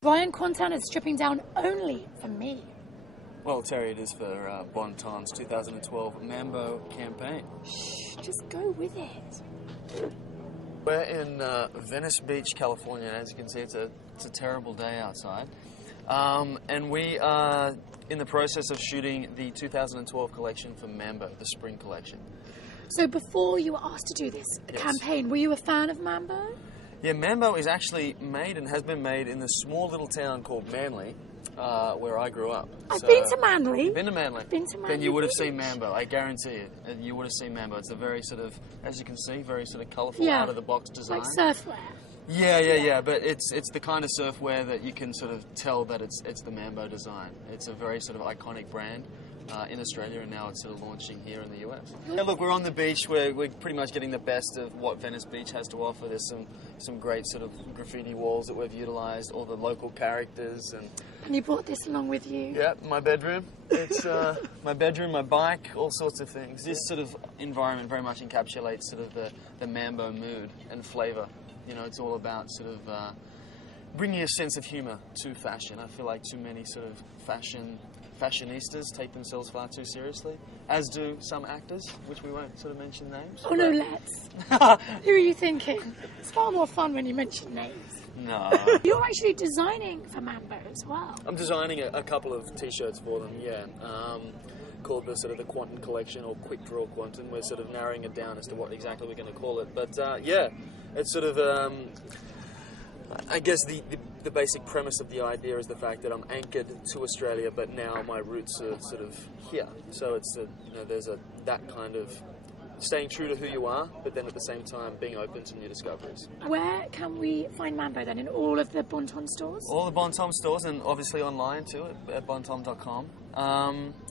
Brian Kwanten is stripping down only for me. Well, Terry, it is for Bon Ton's 2012 Mambo campaign. Shh, just go with it. We're in Venice Beach, California. As you can see, it's a terrible day outside. And we are in the process of shooting the 2012 collection for Mambo, the spring collection. So before you were asked to do this campaign, were you a fan of Mambo? Yeah, Mambo is actually made and has been made in the small little town called Manly, where I grew up. I've been to Manly. You've been to Manly? Been to Manly. Then you would have seen Mambo, I guarantee it. You would have seen Mambo. It's a very sort of, as you can see, very sort of colourful, out-of-the-box design. Like surfwear. Yeah. But it's the kind of surfwear that you can sort of tell that it's the Mambo design. It's a very sort of iconic brand in Australia, and now it's sort of launching here in the US. Yeah, look, we're on the beach. We're pretty much getting the best of what Venice Beach has to offer. There's some great sort of graffiti walls that we've utilised, all the local characters. And you brought this along with you? Yeah, my bedroom. It's my bedroom, my bike, all sorts of things. This sort of environment very much encapsulates sort of the Mambo mood and flavour. You know, it's all about sort of bringing a sense of humour to fashion. I feel like too many sort of fashionistas take themselves far too seriously, as do some actors, which we won't sort of mention names. Oh, no, let's. Who are you thinking? It's far more fun when you mention names. No. You're actually designing for Mambo as well. I'm designing a couple of T-shirts for them, yeah. Called the sort of the Kwanten collection, or qUick Kwanten. We're sort of narrowing it down as to what exactly we're going to call it. But yeah, it's sort of, I guess the basic premise of the idea is the fact that I'm anchored to Australia, but now my roots are sort of here. So it's there's that kind of staying true to who you are, but then at the same time being open to new discoveries. Where can we find Mambo then? In all of the Bon Ton stores? All the Bon Ton stores, and obviously online too at bonton.com.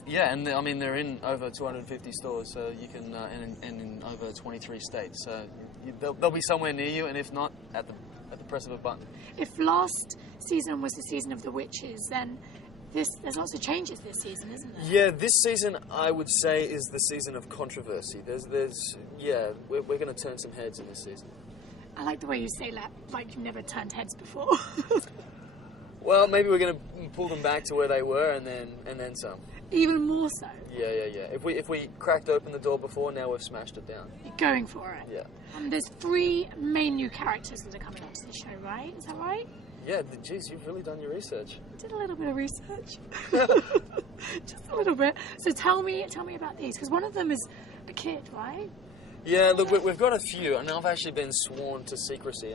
Yeah, and I mean they're in over 250 stores, so you can and in over 23 states. So they'll be somewhere near you, and if not, at the press of a button. If last season was the season of the witches, then there's lots of changes this season, isn't there? Yeah, this season I would say is the season of controversy. We're going to turn some heads in this season. I like the way you say that, like you've never turned heads before. Well, maybe we're going to pull them back to where they were, and then some. Even more so. Yeah. If we cracked open the door before, now we've smashed it down. You're going for it. Yeah. And there's 3 main new characters that are coming onto the show, right? Is that right? Yeah. Geez, you've really done your research. I did a little bit of research. Just a little bit. So tell me about these, because one of them is a kid, right? Yeah. Look, we've got a few, and I've actually been sworn to secrecy.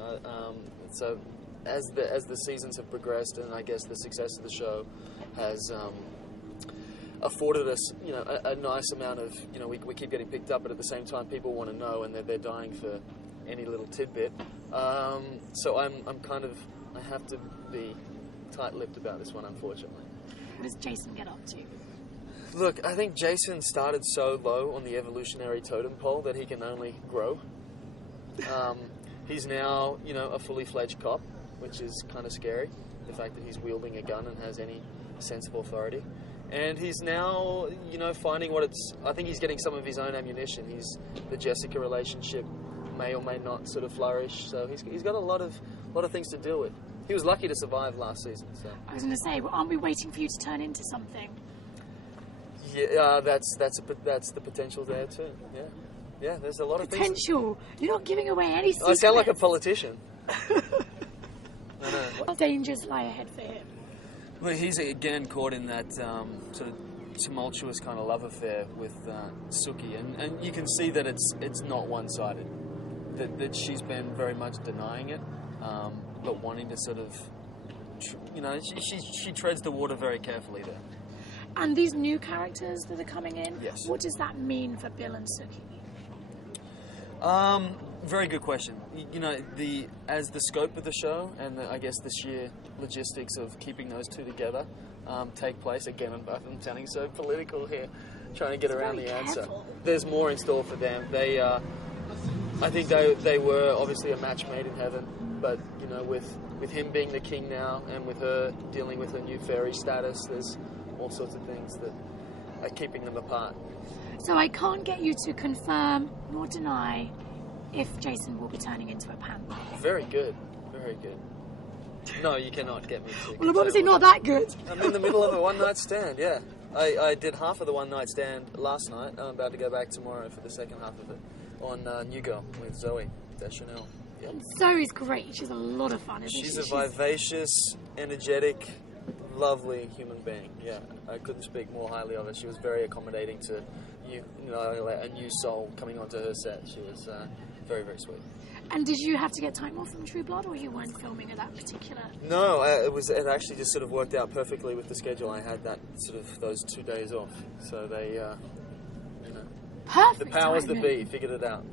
So as the seasons have progressed, and I guess the success of the show has afforded us, a nice amount of, we keep getting picked up, but at the same time, people want to know, and they're dying for any little tidbit. So I'm kind of, I have to be tight-lipped about this one, unfortunately. What does Jason get up to? Look, I think Jason started so low on the evolutionary totem pole that he can only grow. He's now, a fully fledged cop, which is kind of scary. The fact that he's wielding a gun and has any sense of authority. And he's now, finding I think he's getting some of his own ammunition. The Jessica relationship may or may not sort of flourish. So he's got a lot of things to deal with. He was lucky to survive last season. So I was going to say, well, aren't we waiting for you to turn into something? Yeah, that's the potential there too. Yeah. There's a lot of potential. You're not giving away any secrets. I sound like a politician. I know. What dangers lie ahead for him? Well, he's again caught in that sort of tumultuous kind of love affair with Suki, and you can see that it's not one-sided. That she's been very much denying it, but wanting to sort of, she treads the water very carefully there. And these new characters that are coming in, yes. What does that mean for Bill and Suki? Very good question. As the scope of the show and I guess the sheer logistics of keeping those two together take place, again, I'm sounding so political here, trying to get around the answer. There's more in store for them. They, I think they were obviously a match made in heaven, but with him being the king now and with her dealing with her new fairy status, there's all sorts of things that are keeping them apart. So I can't get you to confirm nor deny if Jason will be turning into a panther. Very good. Very good. No, you cannot get me tickets. Well, I'm obviously not that good. I'm in the middle of a one-night stand, yeah. I did half of the one-night stand last night. I'm about to go back tomorrow for the second half of it on New Girl with Zoe Deschanel. Yeah. And Zoe's great. She's a lot of fun, isn't she? She's a vivacious, energetic, lovely human being. Yeah, I couldn't speak more highly of her. She was very accommodating to you know, like a new soul coming onto her set. She was very, very sweet. And did you have to get time off from True Blood, or you weren't filming at that particular? No, it actually just sort of worked out perfectly with the schedule. I had that sort of those 2 days off, so they, you know, Perfect the powers that timing. be figured it out.